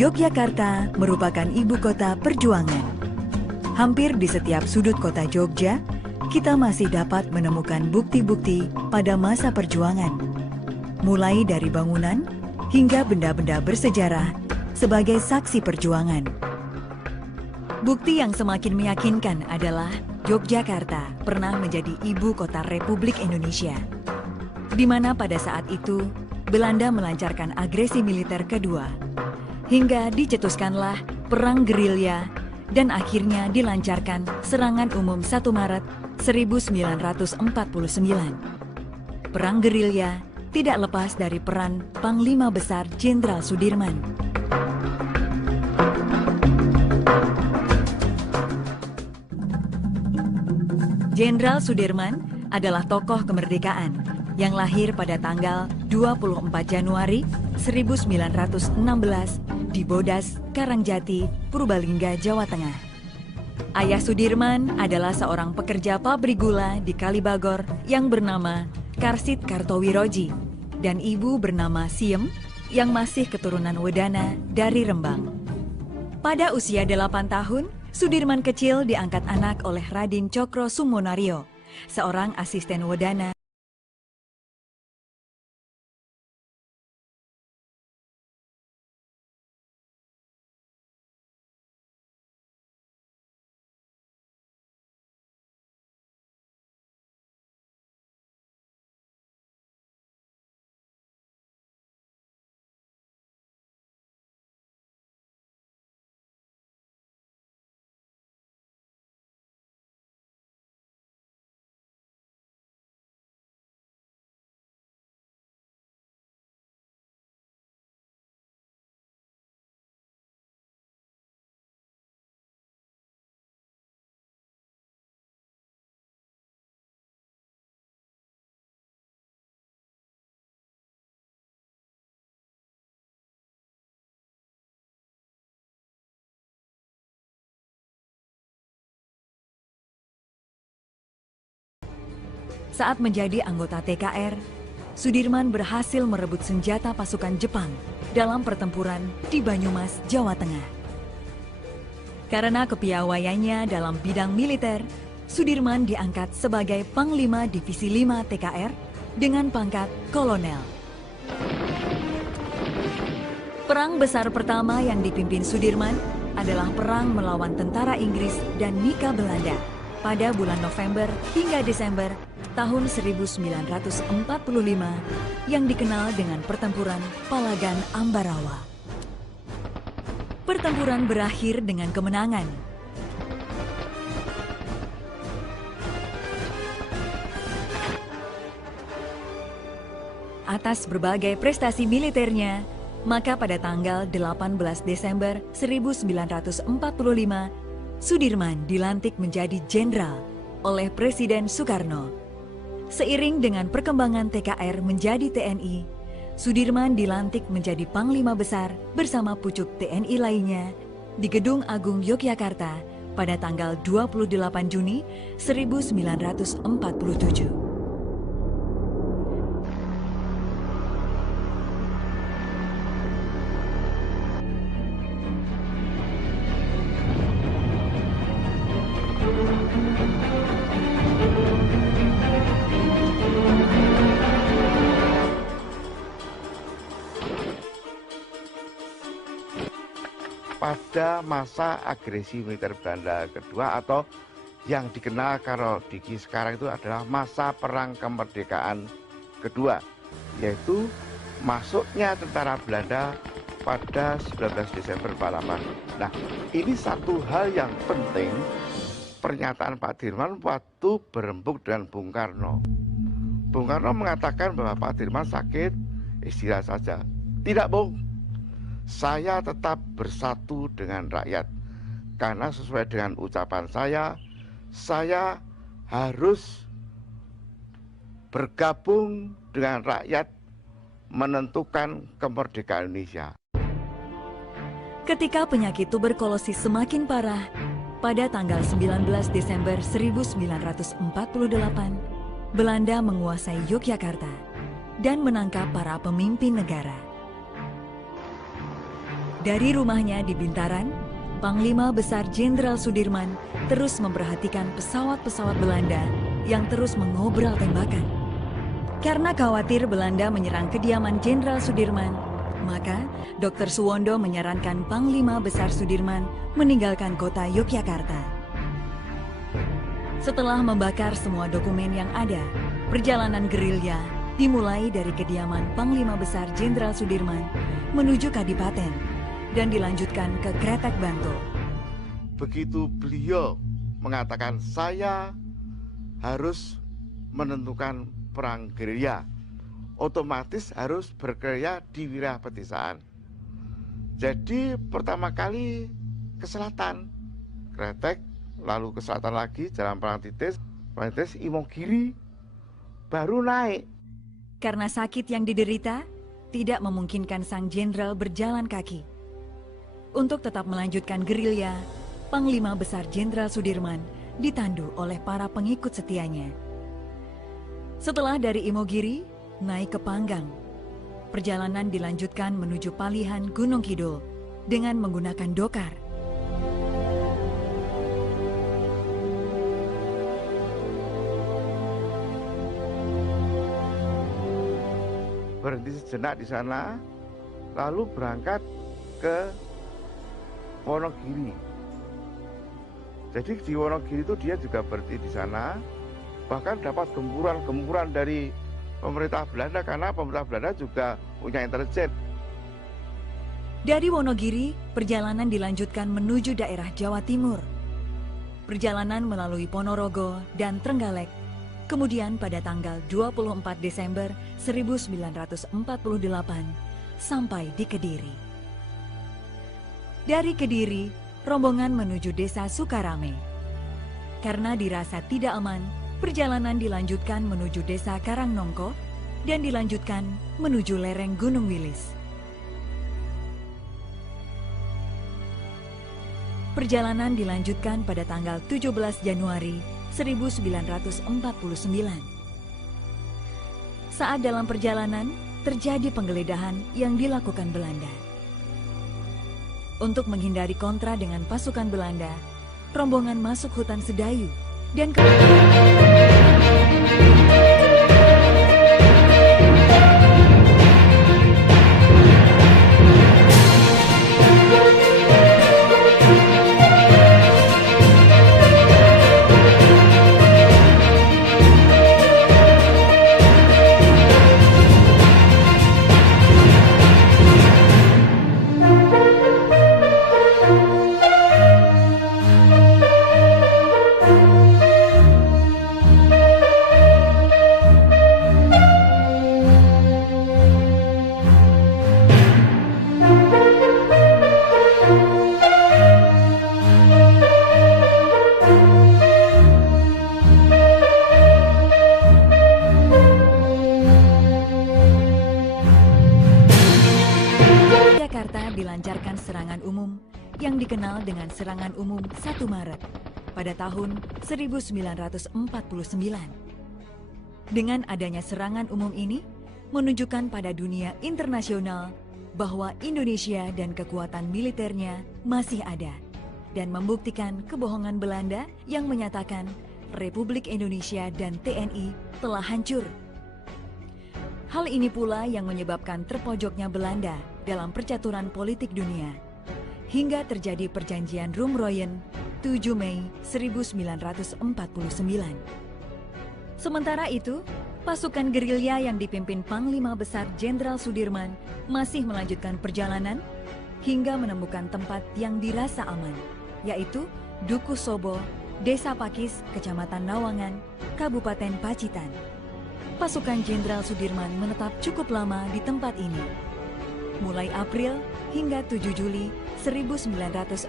Yogyakarta merupakan ibu kota perjuangan. Hampir di setiap sudut kota Jogja, kita masih dapat menemukan bukti-bukti pada masa perjuangan. Mulai dari bangunan hingga benda-benda bersejarah sebagai saksi perjuangan. Bukti yang semakin meyakinkan adalah Yogyakarta pernah menjadi ibu kota Republik Indonesia, di mana pada saat itu Belanda melancarkan agresi militer kedua, hingga dicetuskanlah Perang Gerilya dan akhirnya dilancarkan serangan umum 1 Maret 1949. Perang Gerilya tidak lepas dari peran Panglima Besar Jenderal Sudirman. Jenderal Sudirman adalah tokoh kemerdekaan yang lahir pada tanggal 24 Januari 1916 di Bodas, Karangjati, Purbalingga, Jawa Tengah. Ayah Sudirman adalah seorang pekerja pabrik gula di Kalibagor yang bernama Karsit Kartowiroji dan ibu bernama Siem yang masih keturunan Wedana dari Rembang. Pada usia 8 tahun, Sudirman kecil diangkat anak oleh Raden Cokro Sumonario, seorang asisten Wedana. Saat menjadi anggota TKR, Sudirman berhasil merebut senjata pasukan Jepang dalam pertempuran di Banyumas, Jawa Tengah. Karena kepiawaiannya dalam bidang militer, Sudirman diangkat sebagai Panglima Divisi 5 TKR dengan pangkat kolonel. Perang besar pertama yang dipimpin Sudirman adalah perang melawan tentara Inggris dan Nika Belanda pada bulan November hingga Desember tahun 1945 yang dikenal dengan Pertempuran Palagan Ambarawa. Pertempuran berakhir dengan kemenangan. Atas berbagai prestasi militernya, maka pada tanggal 18 Desember 1945, Sudirman dilantik menjadi jenderal oleh Presiden Soekarno. Seiring dengan perkembangan TKR menjadi TNI, Sudirman dilantik menjadi Panglima Besar bersama pucuk TNI lainnya di Gedung Agung Yogyakarta pada tanggal 28 Juni 1947. Pada masa agresi militer Belanda kedua atau yang dikenal kalau di sekarang itu adalah masa perang kemerdekaan kedua, yaitu masuknya tentara Belanda pada 19 Desember 48. Nah, ini satu hal yang penting pernyataan Pak Dirman waktu berembuk dengan Bung Karno. Bung Karno mengatakan bahwa Pak Dirman sakit, istirahat saja. Tidak, Bung. Saya tetap bersatu dengan rakyat, karena sesuai dengan ucapan saya harus bergabung dengan rakyat menentukan kemerdekaan Indonesia. Ketika penyakit tuberkulosis semakin parah, pada tanggal 19 Desember 1948, Belanda menguasai Yogyakarta dan menangkap para pemimpin negara. Dari rumahnya di Bintaran, Panglima Besar Jenderal Sudirman terus memperhatikan pesawat-pesawat Belanda yang terus mengobrol tembakan. Karena khawatir Belanda menyerang kediaman Jenderal Sudirman, maka Dr. Suwondo menyarankan Panglima Besar Sudirman meninggalkan kota Yogyakarta. Setelah membakar semua dokumen yang ada, perjalanan gerilya dimulai dari kediaman Panglima Besar Jenderal Sudirman menuju Kadipaten dan dilanjutkan ke Kretek Bantul. Begitu beliau mengatakan saya harus menentukan perang gerilya, otomatis harus bergerilya di wilayah pedesaan. Jadi pertama kali ke selatan, Kretek, lalu ke selatan lagi Jalan Parangtritis, Imogiri, baru naik. Karena sakit yang diderita, tidak memungkinkan sang jenderal berjalan kaki. Untuk tetap melanjutkan gerilya, Panglima Besar Jenderal Sudirman ditandu oleh para pengikut setianya. Setelah dari Imogiri, naik ke Panggang. Perjalanan dilanjutkan menuju Palihan Gunung Kidul dengan menggunakan dokar. Berhenti sejenak di sana, lalu berangkat ke Wonogiri. Jadi di Wonogiri itu dia juga berhenti di sana, bahkan dapat gempuran dari pemerintah Belanda karena pemerintah Belanda juga punya intelijen. Dari Wonogiri, perjalanan dilanjutkan menuju daerah Jawa Timur. Perjalanan melalui Ponorogo dan Trenggalek. Kemudian pada tanggal 24 Desember 1948 sampai di Kediri. Dari Kediri, rombongan menuju desa Sukarame. Karena dirasa tidak aman, perjalanan dilanjutkan menuju desa Karangnongko dan dilanjutkan menuju lereng Gunung Wilis. Perjalanan dilanjutkan pada tanggal 17 Januari 1949. Saat dalam perjalanan, terjadi penggeledahan yang dilakukan Belanda. Untuk menghindari kontra dengan pasukan Belanda, rombongan masuk hutan Sedayu dan serangan umum 1 Maret pada tahun 1949. Dengan adanya serangan umum ini, menunjukkan pada dunia internasional bahwa Indonesia dan kekuatan militernya masih ada, dan membuktikan kebohongan Belanda yang menyatakan Republik Indonesia dan TNI telah hancur. Hal ini pula yang menyebabkan terpojoknya Belanda dalam percaturan politik dunia, hingga terjadi perjanjian Roem-Royen 7 Mei 1949. Sementara itu, pasukan gerilya yang dipimpin Panglima Besar Jenderal Sudirman masih melanjutkan perjalanan hingga menemukan tempat yang dirasa aman, yaitu Dukuh Sobo, Desa Pakis, Kecamatan Nawangan, Kabupaten Pacitan. Pasukan Jenderal Sudirman menetap cukup lama di tempat ini, mulai April hingga 7 Juli 1949.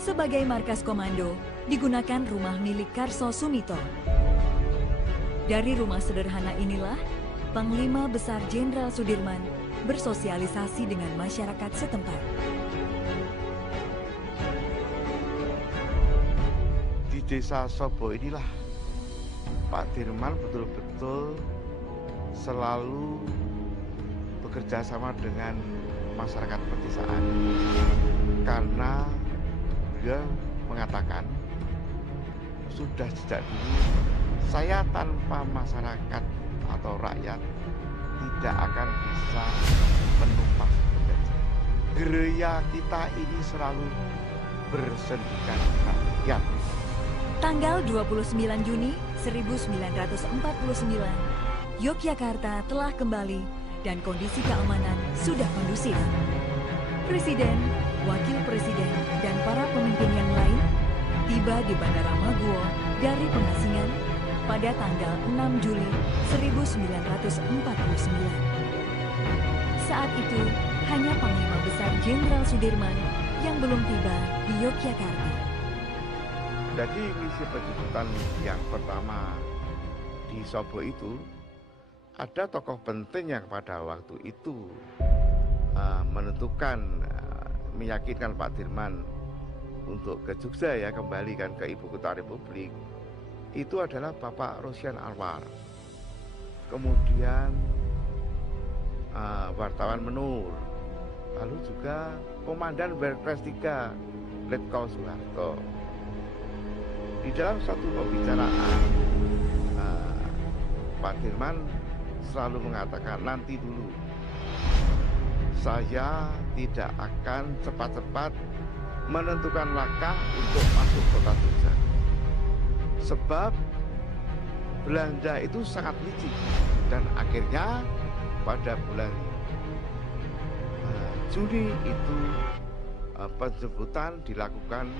Sebagai markas komando, digunakan rumah milik Karso Sumito. Dari rumah sederhana inilah, Panglima Besar Jenderal Sudirman bersosialisasi dengan masyarakat setempat. Di Desa Sobo inilah Pak Dirman betul-betul selalu bekerja sama dengan masyarakat pedesaan, karena dia mengatakan sudah sejak dulu saya tanpa masyarakat atau rakyat tidak akan bisa menumpas penjajah. Gerilya kita ini selalu bersendikan rakyat. Tanggal 29 Juni 1949, Yogyakarta telah kembali dan kondisi keamanan sudah kondusif. Presiden, wakil presiden, dan para pemimpin yang lain tiba di Bandara Maguwo dari pengasingan pada tanggal 6 Juli 1949. Saat itu, hanya Panglima Besar Jenderal Sudirman yang belum tiba di Yogyakarta. Jadi misi penjemputan yang pertama di Sobo itu, ada tokoh penting yang pada waktu itu menentukan, meyakinkan Pak Dirman untuk ke Jogja, ya, kembalikan ke ibu kota Republik. Itu adalah Bapak Rosyan Alwar, kemudian wartawan Menur, lalu juga Komandan Berpres 3 Letkol Soeharto. Di dalam satu pembicaraan, Pak Dirman selalu mengatakan, nanti dulu, saya tidak akan cepat-cepat menentukan langkah untuk masuk kota Jogja. Sebab Belanda itu sangat licik, dan akhirnya pada bulan Juni itu penjemputan dilakukan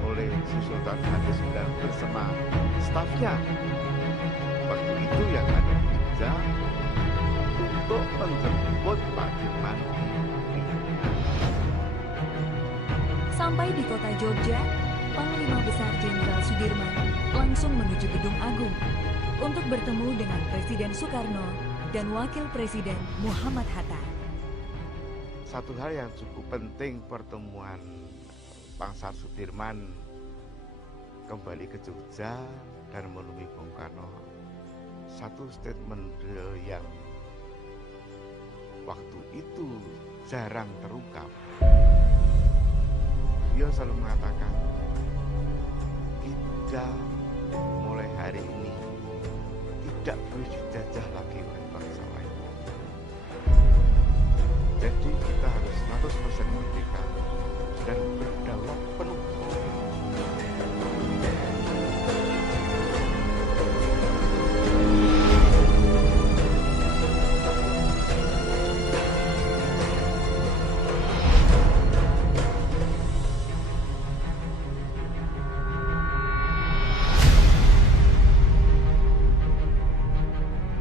oleh Sultan Haris bersama stafnya waktu itu yang ada di Jogja untuk menjemput Pak Dirman. Sampai di kota Jogja, Panglima Besar Jenderal Sudirman langsung menuju Gedung Agung untuk bertemu dengan Presiden Soekarno dan Wakil Presiden Muhammad Hatta. Satu hal yang cukup penting pertemuan Pangsar Sudirman kembali ke Jogja dan menemui Bung Karno, satu statement beliau yang waktu itu jarang terungkap. Beliau selalu mengatakan, kita mulai hari ini tidak boleh dijajah lagi oleh bangsa lain. Jadi kita harus 100% merdeka dan berdaulat penuh.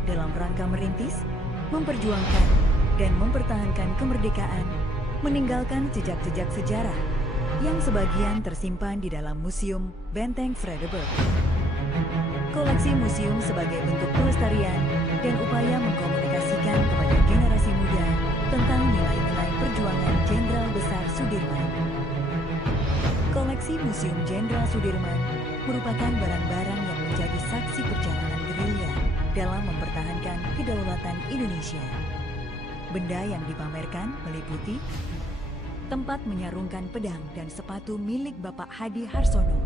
Dalam rangka merintis, memperjuangkan, dan mempertahankan kemerdekaan, meninggalkan jejak-jejak sejarah yang sebagian tersimpan di dalam Museum Benteng Vredenburg. Koleksi museum sebagai bentuk pelestarian dan upaya mengkomunikasikan kepada generasi muda tentang nilai-nilai perjuangan Jenderal Besar Sudirman. Koleksi Museum Jenderal Sudirman merupakan barang-barang yang menjadi saksi perjalanan gerilya dalam mempertahankan kedaulatan Indonesia. Benda yang dipamerkan meliputi tempat menyarungkan pedang dan sepatu milik Bapak Hadi Harsono.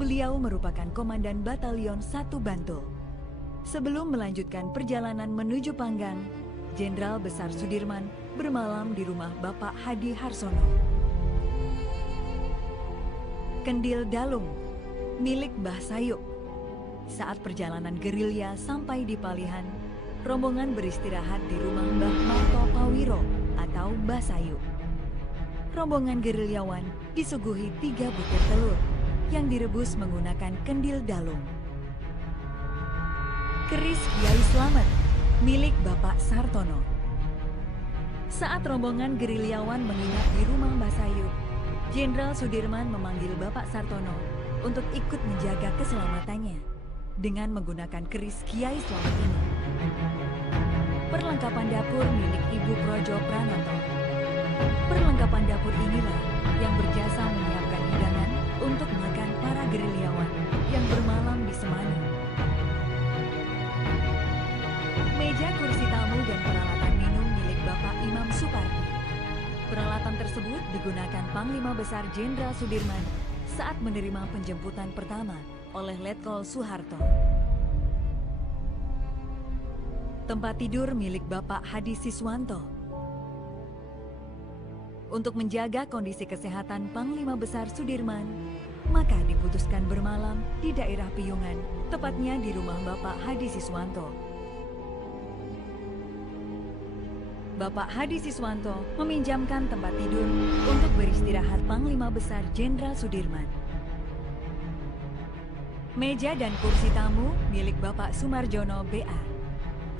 Beliau merupakan Komandan Batalion 1 Bantul. Sebelum melanjutkan perjalanan menuju Panggang, Jenderal Besar Sudirman bermalam di rumah Bapak Hadi Harsono. Kendil Dalung milik Mbah Sayuk. Saat perjalanan gerilya sampai di Palihan, rombongan beristirahat di rumah Mbah Marto Pawiro atau Mbah Sayuk. Rombongan gerilyawan disuguhi 3 butir telur yang direbus menggunakan kendil dalung. Keris Kiai Slamet milik Bapak Sartono. Saat rombongan gerilyawan menginap di rumah Mbah Sayuk, Jenderal Sudirman memanggil Bapak Sartono untuk ikut menjaga keselamatannya dengan menggunakan keris Kiai Slamet ini. Perlengkapan dapur milik Ibu Projo Pranoto. Perlengkapan dapur inilah yang berjasa menyiapkan hidangan untuk makan para gerilyawan yang bermalam di Semanu. Meja kursi tamu dan peralatan minum milik Bapak Imam Supardi. Peralatan tersebut digunakan Panglima Besar Jenderal Sudirman saat menerima penjemputan pertama oleh Letkol Soeharto. Tempat tidur milik Bapak Hadi Siswanto. Untuk menjaga kondisi kesehatan Panglima Besar Sudirman, maka diputuskan bermalam di daerah Piyungan, tepatnya di rumah Bapak Hadi Siswanto. Bapak Hadi Siswanto meminjamkan tempat tidur untuk beristirahat Panglima Besar Jenderal Sudirman. Meja dan kursi tamu milik Bapak Sumarjono BA.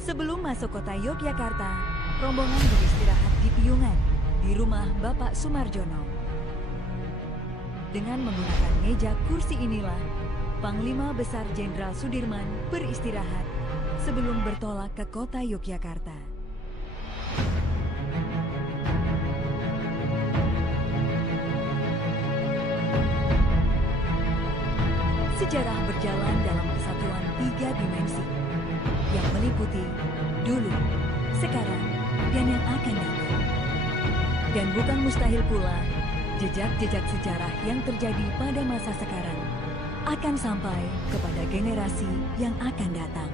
Sebelum masuk kota Yogyakarta, rombongan beristirahat di Piyungan, di rumah Bapak Sumarjono. Dengan menggunakan meja kursi inilah, Panglima Besar Jenderal Sudirman beristirahat sebelum bertolak ke kota Yogyakarta. Sejarah berjalan dalam kesatuan 3 dimensi yang meliputi dulu, sekarang, dan yang akan datang. Dan bukan mustahil pula, jejak-jejak sejarah yang terjadi pada masa sekarang akan sampai kepada generasi yang akan datang.